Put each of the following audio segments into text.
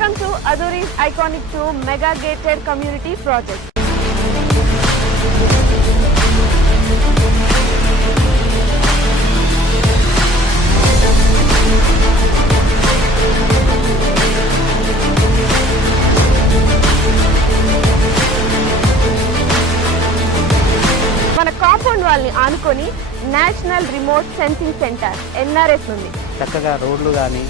Welcome to Aduri's Iconic 2 Mega Gated Community Project. మన compound వాల్ని ఆనుకొని national remote sensing centre NRS ఉంది. చక్కగా రోడ్లు కానీ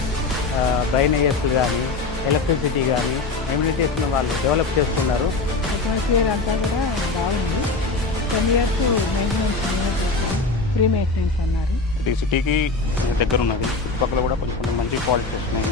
డ్రైనేజెస్ కానీ ఎలక్ట్రిసిటీ కానీ ఎమ్యూనిటీస్ను వాళ్ళు డెవలప్ చేస్తున్నారు. అట్మాస్ఫియర్ అంతా కూడా బాగుంది. 10 years మెయింటెనెన్స్ ఫ్రీ మెయింటెనెన్స్ అన్నారు. ఇది సిటీకి దగ్గర ఉన్నది. చుట్టుపక్కల కూడా కొంచెం మంచి క్వాలిటీ వస్తున్నాయి.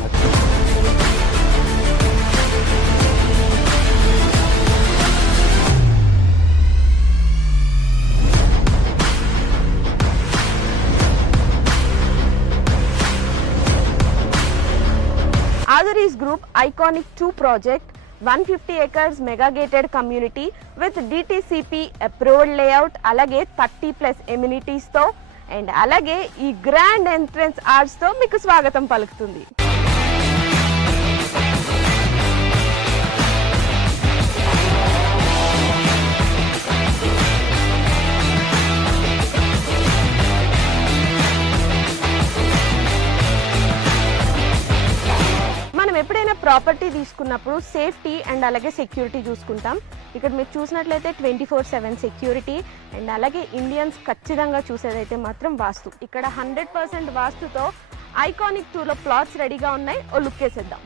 Aduri's Group Iconic 2 project 150 acres mega gated community with DTCP approved layout alage 30+ amenities తో అండ్ అలాగే ఈ గ్రాండ్ ఎంట్రన్స్ ఆర్చ్ తో మీకు స్వాగతం పలుకుతుంది. ఎప్పుడైనా ప్రాపర్టీ తీసుకున్నప్పుడు సేఫ్టీ అండ్ అలాగే సెక్యూరిటీ చూసుకుంటాం. ఇక్కడ మీరు చూసినట్లయితే 24/7 సెక్యూరిటీ అండ్ అలాగే ఇండియన్స్ ఖచ్చితంగా చూసేదైతే మాత్రం వాస్తు. ఇక్కడ 100% వాస్తుతో ఐకానిక్ 2లో ప్లాట్స్ రెడీగా ఉన్నాయి. ఓ లుక్ వేసేద్దాం.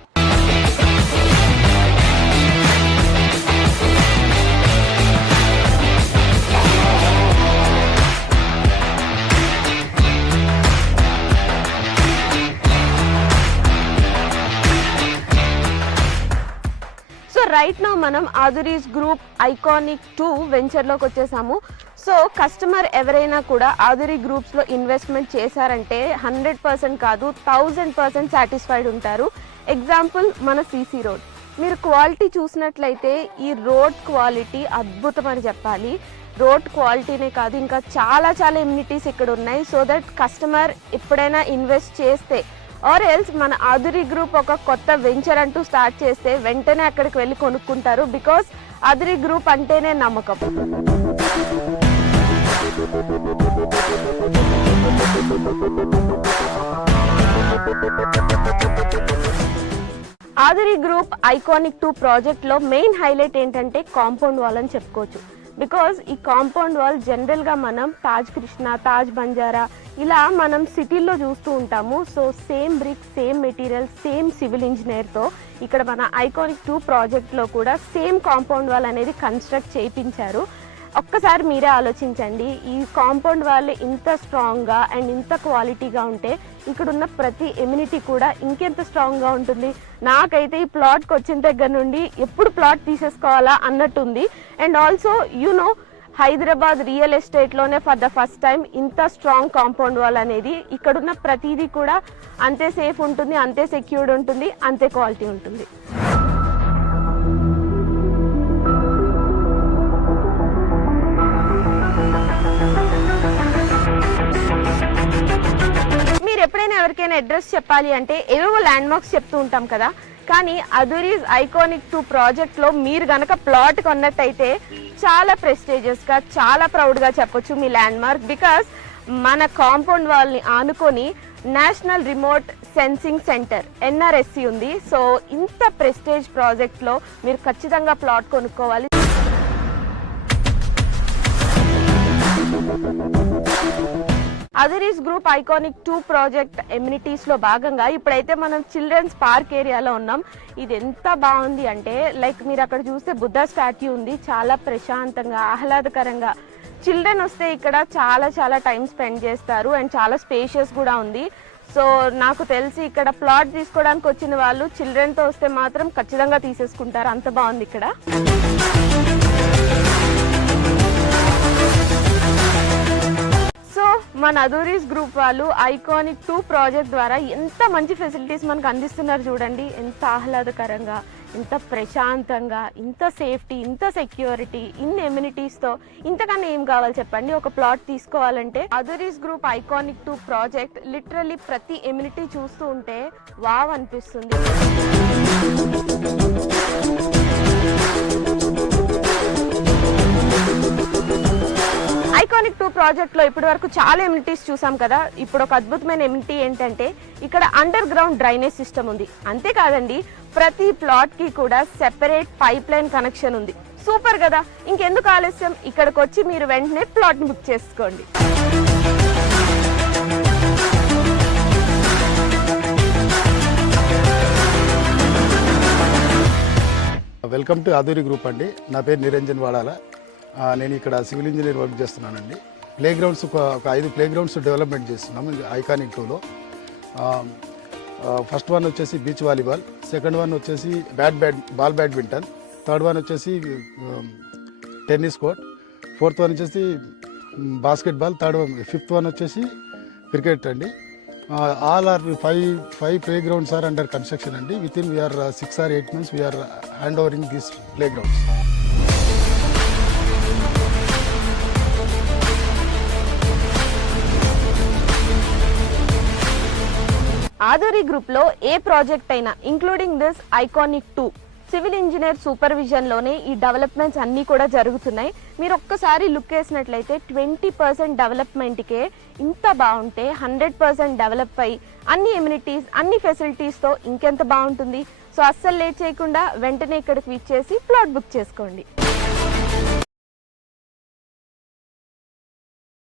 రైట్ నౌ మనం ఆదురీస్ గ్రూప్ ఐకానిక్ 2 వెంచర్లోకి వచ్చేసాము. సో కస్టమర్ ఎవరైనా కూడా ఆదురీ గ్రూప్స్లో ఇన్వెస్ట్మెంట్ చేశారంటే 100% కాదు 1000% సాటిస్ఫైడ్ ఉంటారు. ఎగ్జాంపుల్ మన CC రోడ్. మీరు క్వాలిటీ చూసినట్లయితే ఈ రోడ్ క్వాలిటీ అద్భుతం అని చెప్పాలి. రోడ్ క్వాలిటీనే కాదు ఇంకా చాలా ఎమ్యూనిటీస్ ఇక్కడ ఉన్నాయి. సో దట్ కస్టమర్ ఎప్పుడైనా ఇన్వెస్ట్ చేస్తే ఆర్ ఎల్స్ మన ఆదురీ గ్రూప్ ఒక కొత్త వెంచర్ అంటూ స్టార్ట్ చేస్తే వెంటనే అక్కడికి వెళ్ళి కొనుక్కుంటారు. బికాస్ ఆదురీ గ్రూప్ అంటేనే నమ్మకం. ఆదురీ గ్రూప్ ఐకానిక్ 2 ప్రాజెక్ట్లో మెయిన్ హైలైట్ ఏంటంటే కాంపౌండ్ వాల్ అని చెప్పుకోవచ్చు. బికాజ్ ఈ కాంపౌండ్ వాల్ జనరల్గా మనం తాజ్ కృష్ణ, తాజ్ బంజారా ఇలా మనం సిటీల్లో చూస్తూ ఉంటాము. So same brick, same material, same civil ఇంజనీర్తో ఇక్కడ మన ఐకానిక్ 2 ప్రాజెక్ట్లో కూడా సేమ్ కాంపౌండ్ వాల్ అనేది కన్స్ట్రక్ట్ చేయించారు. ఒక్కసారి మీరే ఆలోచించండి, ఈ కాంపౌండ్ వాల్ ఇంత స్ట్రాంగ్గా అండ్ ఇంత క్వాలిటీగా ఉంటే ఇక్కడున్న ప్రతి ఎమ్యూనిటీ కూడా ఇంకెంత స్ట్రాంగ్గా ఉంటుంది. నాకైతే ఈ ప్లాట్కి వచ్చిన దగ్గర నుండి ఎప్పుడు ప్లాట్ తీసేసుకోవాలా అన్నట్టుంది. And also you know Hyderabad real ఎస్టేట్లోనే ఫర్ ద ఫస్ట్ టైం ఇంత స్ట్రాంగ్ కాంపౌండ్ వాల్ అనేది ఇక్కడున్న ప్రతిదీ కూడా అంతే సేఫ్ ఉంటుంది, అంతే సెక్యూర్డ్ ఉంటుంది, అంతే క్వాలిటీ ఉంటుంది. ఎప్పుడైనా ఎవరికైనా అడ్రస్ చెప్పాలి అంటే ఏవేవో ల్యాండ్ మార్క్స్ చెప్తూ ఉంటాం కదా, కానీ అదురీస్ ఐకానిక్ 2 ప్రాజెక్ట్లో మీరు గనక ప్లాట్ కొన్నట్టయితే చాలా ప్రెస్టీజియస్గా చాలా ప్రౌడ్గా చెప్పొచ్చు మీ ల్యాండ్ మార్క్. బికాస్ మన కాంపౌండ్ వాల్ని ఆనుకొని national remote sensing centre NRSC ఉంది. సో ఇంత ప్రెస్టేజ్ ప్రాజెక్ట్లో మీరు ఖచ్చితంగా ప్లాట్ కొనుక్కోవాలి. అదురీస్ గ్రూప్ ఐకానిక్ 2 ప్రాజెక్ట్ ఎమ్యూనిటీస్లో భాగంగా ఇప్పుడైతే మనం చిల్డ్రన్స్ పార్క్ ఏరియాలో ఉన్నాం. ఇది ఎంత బాగుంది అంటే లైక్ మీరు అక్కడ చూస్తే బుద్ధ స్టాట్యూ ఉంది. చాలా ప్రశాంతంగా ఆహ్లాదకరంగా చిల్డ్రన్ వస్తే ఇక్కడ చాలా టైం స్పెండ్ చేస్తారు అండ్ చాలా స్పేషియస్ కూడా ఉంది. సో నాకు తెలిసి ఇక్కడ ప్లాట్ తీసుకోవడానికి వచ్చిన వాళ్ళు చిల్డ్రన్తో వస్తే మాత్రం ఖచ్చితంగా తీసేసుకుంటారు. అంత బాగుంది ఇక్కడ. సో మన అదురీస్ గ్రూప్ వాళ్ళు ఐకానిక్ 2 ప్రాజెక్ట్ ద్వారా ఎంత మంచి ఫెసిలిటీస్ మనకు అందిస్తున్నారు చూడండి. ఎంత ఆహ్లాదకరంగా ఇంత ప్రశాంతంగా, ఇంత సేఫ్టీ, ఇంత సెక్యూరిటీ, ఇన్ని ఎమ్యూనిటీస్తో ఇంతకన్నా ఏం కావాలి చెప్పండి. ఒక ప్లాట్ తీసుకోవాలంటే అదురీస్ గ్రూప్ ఐకానిక్ 2 ప్రాజెక్ట్ లిటరల్లీ ప్రతి ఎమ్యూనిటీ చూస్తూ ఉంటే వావ్ అనిపిస్తుంది. ఐకానిక్ 2 ప్రాజెక్ట్లో ఇప్పటి వరకు చాలా ఎమ్యూనిటీస్ చూసాం కదా. ఇప్పుడు ఒక అద్భుతమైన ఎమ్యూనిటీ ఏంటంటే ఇక్కడ అండర్ గ్రౌండ్ డ్రైనేజ్ సిస్టమ్ ఉంది. అంతేకాదండి, ప్రతి ప్లాట్కి కూడా సెపరేట్ పైప్ లైన్ కనెక్షన్ ఉంది. సూపర్ కదా. ఇంకెందుకు ఆలస్యం, ఇక్కడికి వచ్చి మీరు వెంటనే ప్లాట్ని బుక్ చేసుకోండి. వెల్కమ్ టు ఆధురి గ్రూప్ అండి. నా పేరు నిరంజన్ వాడాల. నేను ఇక్కడ సివిల్ ఇంజనీర్ వర్క్ చేస్తున్నానండి. ప్లే గ్రౌండ్స్ ఒక 5 ప్లే గ్రౌండ్స్ డెవలప్మెంట్ చేస్తున్నాము ఐకానిక్ 2లో. ఫస్ట్ వన్ వచ్చేసి బీచ్ వాలీబాల్, సెకండ్ వన్ వచ్చేసి బాల్ బ్యాడ్మింటన్, థర్డ్ వన్ వచ్చేసి టెన్నిస్ కోర్ట్, ఫోర్త్ వన్ వచ్చేసి బాస్కెట్బాల్, ఫిఫ్త్ వన్ వచ్చేసి క్రికెట్ అండి. All are 5 play grounds are under construction అండి. Within we are 6 or 8 months we are hand overing these play grounds. Aadhuri గ్రూప్లో ఏ project అయినా including this iconic 2 civil engineer సూపర్విజన్లోనే ఈ developments అన్నీ కూడా జరుగుతున్నాయి. మీరు ఒక్కసారి లుక్ వేసినట్లయితే 20% డెవలప్మెంట్కే ఇంత బాగుంటే 100% డెవలప్ అయ్యి అన్ని ఎమ్యూనిటీస్, అన్ని ఫెసిలిటీస్తో ఇంకెంత బాగుంటుంది. సో అస్సలు లేట్ చేయకుండా వెంటనే ఇక్కడికి విచ్చేసి ప్లాట్ బుక్ చేసుకోండి.